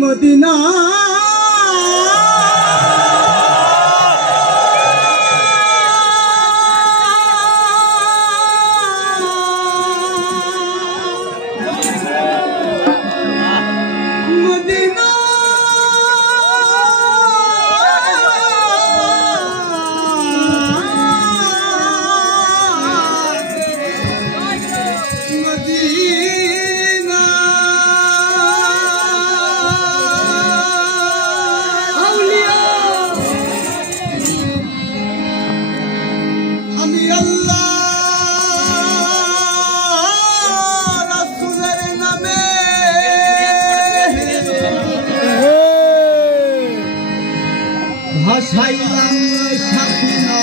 Medina ভাসাইলাম সাধনা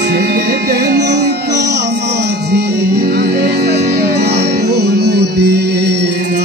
ছেড়ে দে নৌকা মাঝি যাবো মদিনা।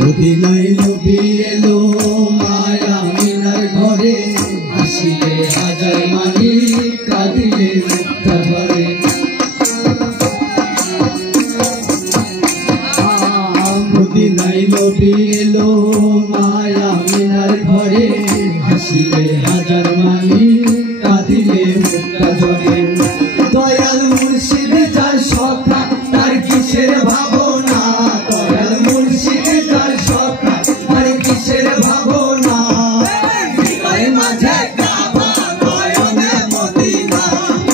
মদিনায় নবী এলো মায়া মিনার ঘরে, আসিলে হাজার মানি কাঁদিলে মুক্তা ঝরে। মদিনায় নবী এলো মায়া মিনার ঘরে, আসিলে হাজার মানি কাঁদিলে মুক্তা ঝরে। দয়াল মুর্শিদ যার সখা তার কিসের ভাবনা, দয়াল মুর্শিদ যার সখা তার কিসের ভাবনা। হৃদয় মাঝে কাবা নয়নে মদিনা,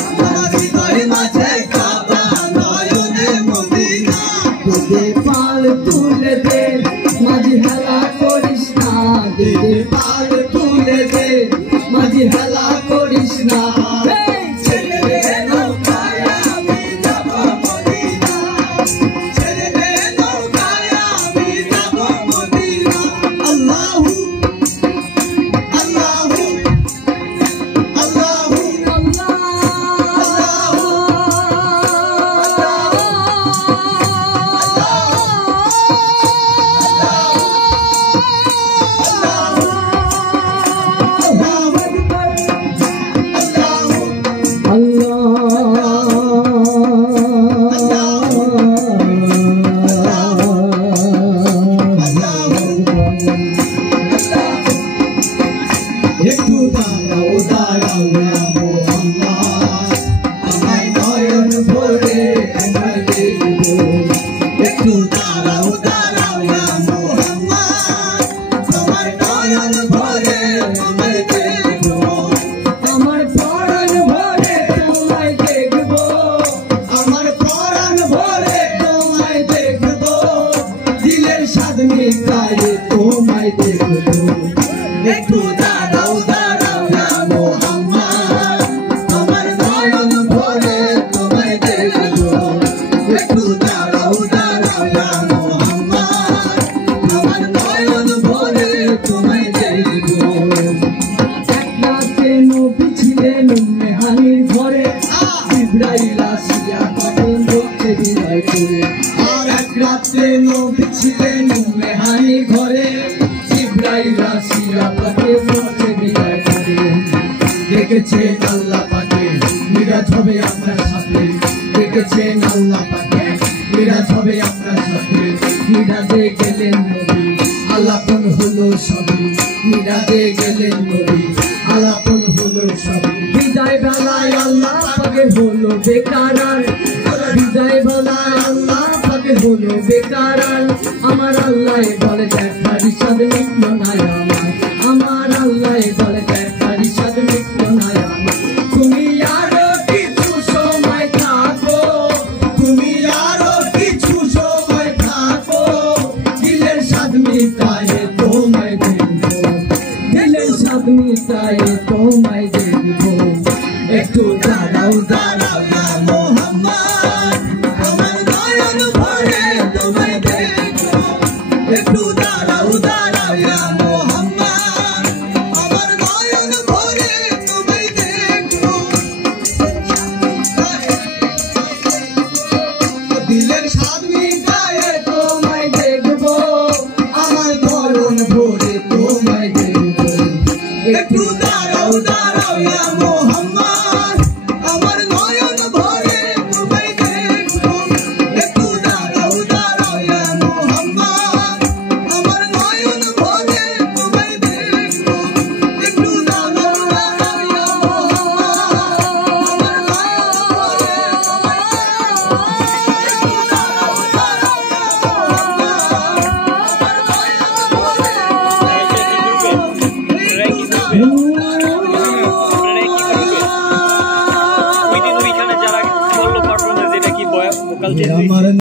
আমার হৃদয় মাঝে কাবা নয়নে মদিনা। তোদের পাল তুলে দে মাঝি হেলা করিস না, তোদের পাল তুলে দে মাঝি হেলা করিস না। একটু দাঁড়াও দাঁড়াও মোহাম্মদ, আমায় নয়ন ভরে একবার দেখবো। একটু দাঁড়াও দাঁড়াও মোহাম্মদ, আমায় নয়ন ভরে আমায় দেখবো। আমার পরাণ ভরে তোমায় দেখবো, আমার পরাণ ভরে তোমায় দেখবো। দিলের স্বাদ মিটায়ে তোমায় দেখবো। একটু দাঁড়াও দাঁড়াও মোহাম্মদ, আমার নয়ন ভরে তোমায় দেখবো। একটু দাঁড়াও দাঁড়াও মোহাম্মদ, আমার নয়ন ভরে তোমায় দেখবো। এক রাতে নবী ছিলেন মেহানির ঘরে, জিবরাইল আসিয়া তখন বলছে বিদায় করে। আর এক রাতে নবী ছিলেন মেহানির ঘরে, জিবরাইল আসিয়া তাকে বলছে বিদায় করে। দেখেছেন আল্লাহ পাকে মিরাজ হবে আপনার সাথে, দেখেছেন আল্লাহ পাকে মিরাজ হবে আপনার সাথে। মিরাজে গেলেন নবী, আলাপন হলো সবই মিরাজে গেলেন নবী আলাপন হলো সবই বিদায় বেলায় আল্লাহ পাকে হলো বেকারার বিদায় বেলায় আল্লাহ পাকে হলো বেকারার আমার আল্লাহ বলে দেখার ইচ্ছা মিটল না আমার আল্লাহ বলে দেখার ইচ্ছা মিটল না তুমি আরো কিছু সময় থাকো তুমি আরো কিছু সময় থাকো দিলের স্বাদ মিটায় তোমায় দেখবো দিলের স্বাদ মিটায় তোমায় দেখবো একটু দাঁড়াও দাঁড়াও না মোহাম্মদ আমার নয়ন ভরে তোমায় দেখবো একটু দাঁড়াও দাঁড়াও না মোহাম্মদ আমার নয়ন ভরে তোমায় দেখবো দিলের স্বাদ মিটায় তোমায় দেখবো আমার নয়ন ভরে তোমায় দেখবো একটু দাঁড়াও দাঁড়াও না মোহাম্মদ আমার নয়ন ভরে তোমায় দেখবো একটু দাঁড়াও দাঁড়াও না মোহাম্মদ আমার নয়ন ভরে তোমায় দেখবো একটু দাঁড়াও দাঁড়াও না মোহাম্মদ ওইখানে যারা বললো পারফরমেন্স এটা কি ভোকাল চেঞ্জ আমার